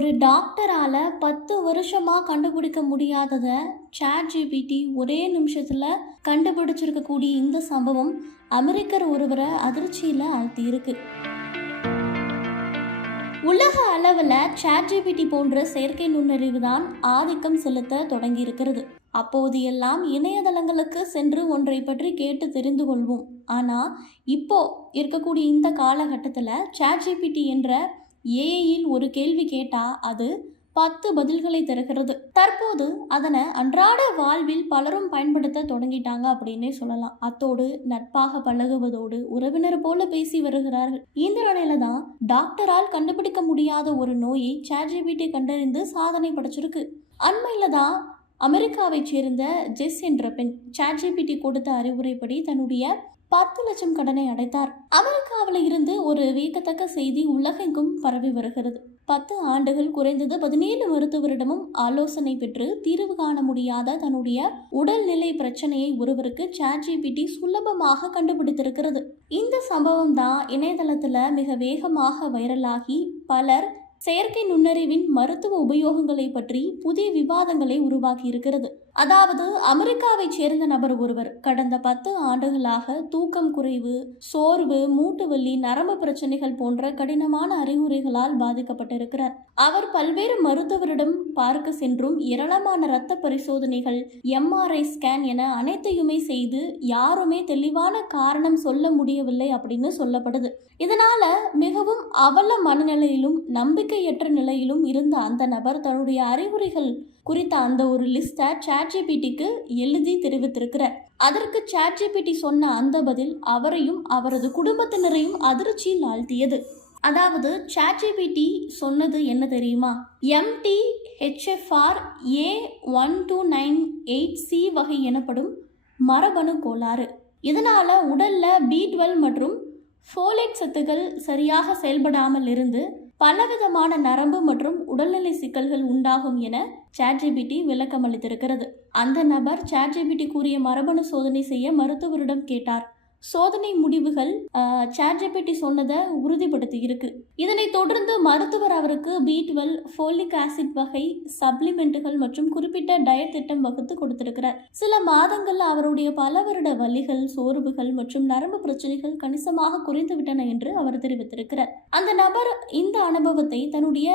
ஒரு டாக்டரால் பத்து வருஷமாக கண்டுபிடிக்க முடியாததை சாட் ஜிபிடி ஒரே நிமிஷத்தில் கண்டுபிடிச்சிருக்கக்கூடிய இந்த சம்பவம் அமெரிக்கர் ஒருவரை அதிர்ச்சியில் ஆழ்த்தியிருக்கு. உலக அளவில் சாட் ஜிபிடி போன்ற செயற்கை நுண்ணறிவு தான் ஆதிக்கம் செலுத்த தொடங்கி இருக்கிறது அப்போது எல்லாம் இணையதளங்களுக்கு சென்று ஒன்றை பற்றி கேட்டு தெரிந்து கொள்வோம். ஆனால் இப்போ இருக்கக்கூடிய இந்த காலகட்டத்தில் சாட் ஜிபிடி என்ற ஏஐயில் ஒரு கேள்வி கேட்டால் அது பத்து பதில்களை தருகிறது. தற்போது அதனை அன்றாட வாழ்வில் பலரும் பயன்படுத்த தொடங்கிட்டாங்க அப்படின்னே சொல்லலாம். அத்தோடு நட்பாக பழகுவதோடு உறவினர் போல பேசி வருகிறார்கள். இந்த நிலையில தான் டாக்டரால் கண்டுபிடிக்க முடியாத ஒரு நோயை சாட்ஜிபிடி கண்டறிந்து சாதனை படைச்சிருக்கு. அண்மையில தான் அமெரிக்காவைச் சேர்ந்த ஜெஸ் என்ற பெண் சாட்ஜிபிடி கொடுத்த அறிவுரைப்படி தன்னுடைய பத்து லட்சம் கடனை அடைத்தார். அமெரிக்காவில் இருந்து ஒரு வியக்கத்தக்க செய்தி உலகெங்கும் பரவி வருகிறது. பத்து ஆண்டுகள் குறைந்தது பதினேழு மருத்துவரிடமும் ஆலோசனை பெற்று தீர்வு காண முடியாத தன்னுடைய உடல்நிலை பிரச்சனையை ஒருவருக்கு சாட்ஜிபிடி சுலபமாக கண்டுபிடித்திருக்கிறது. இந்த சம்பவம் தான் இணையதளத்தில் மிக வேகமாக வைரலாகி பலர் செயற்கை நுண்ணறிவின் மருத்துவ உபயோகங்களை பற்றி புதிய விவாதங்களை உருவாக்கியிருக்கிறது. அதாவது அமெரிக்காவைச் சேர்ந்த நபர் ஒருவர். கடந்த பத்து ஆண்டுகளாக தூக்கம் குறைவு சோர்வு மூட்டு வலி நரம்பு பிரச்சனைகள் போன்ற கடினமான அறிகுறிகளால் பாதிக்கப்பட்டிருக்கிறார். அவர் பல்வேறு மருத்துவரிடம் பார்க்க சென்றும் ஏராளமான இரத்த பரிசோதனைகள் எம்ஆர்ஐ ஸ்கேன் என அனைத்தையுமே செய்து யாருமே தெளிவான காரணம் சொல்ல முடியவில்லை அப்படின்னு சொல்லப்படுது. இதனால மிகவும் அவல மனநிலையிலும் நம்பிக்கையற்ற நிலையிலும் இருந்த அந்த நபர் தன்னுடைய அறிகுறிகள் குறித்த அந்த ஒரு லிஸ்ட்டை சாட்ஜிபிடிக்கு எழுதி தெரிவித்திருக்கிறார். அதற்கு சாட்ஜிபிடி சொன்ன அந்த பதில் அவரையும் அவரது குடும்பத்தினரையும் அதிர்ச்சியில் ஆழ்த்தியது. அதாவது சாட்ஜிபிடி சொன்னது என்ன தெரியுமா? MT HFR A one two nine eight C வகை எனப்படும் மரபணு கோளாறு. இதனால் உடலில் பி டுவெல் மற்றும் ஃபோலேட் சத்துக்கள் சரியாக செயல்படாமல் இருந்து பலவிதமான நரம்பு மற்றும் உடல்நிலை சிக்கல்கள் உண்டாகும் என சாட்ஜிபிடி விளக்கம் அளித்திருக்கிறது அந்த நபர் சாட்ஜிபிடி கூறிய மரபணு சோதனை செய்ய மருத்துவரிடம் கேட்டார். சோதனை முடிவுகள் சாட்ஜிபிடி சொன்னதை உறுதிப்படுத்தி இருக்கு இதனை தொடர்ந்து மருத்துவர் அவருக்கு பி டுவெல் ஃபோலிக் ஆசிட் வகை சப்ளிமெண்ட்டுகள் மற்றும் குறிப்பிட்ட டயட் திட்டம் வகுத்து கொடுத்திருக்கிறார். சில மாதங்கள் அவருடைய பல வருட வலிகள் சோர்வுகள் மற்றும் நரம்பு பிரச்சனைகள் கணிசமாக குறைந்துவிட்டன என்று அவர் தெரிவித்திருக்கிறார். அந்த நபர் இந்த அனுபவத்தை தன்னுடைய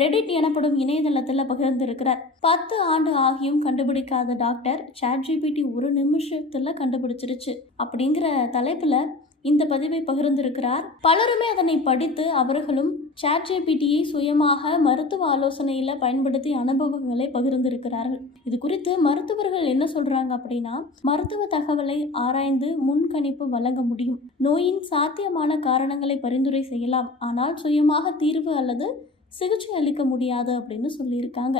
ரெடிட் எனப்படும் இணையதளத்தில் பகிர்ந்திருக்கிறார். பத்து ஆண்டு ஆகியும் கண்டுபிடிக்காத டாக்டர் சாட்ஜிபிடி ஒரு நிமிஷத்தில் கண்டுபிடிச்சிருச்சு. அப்படிங்கிற தலைப்பில் இந்த பதிவை பகிர்ந்திருக்கிறார். பலருமே அதனை படித்து அவர்களும் சாட்ஜிபிடியை சுயமாக மருத்துவ ஆலோசனையில் பயன்படுத்தி அனுபவங்களை பகிர்ந்திருக்கிறார்கள். இது குறித்து மருத்துவர்கள் என்ன சொல்றாங்க அப்படின்னா மருத்துவ தகவலை ஆராய்ந்து முன்கணிப்பு வழங்க முடியும். நோயின் சாத்தியமான காரணங்களை பரிந்துரை செய்யலாம். ஆனால் சுயமாக தீர்வு அல்லது சிகிச்சை அளிக்க முடியாது அப்படின்னு சொல்லியிருக்காங்க.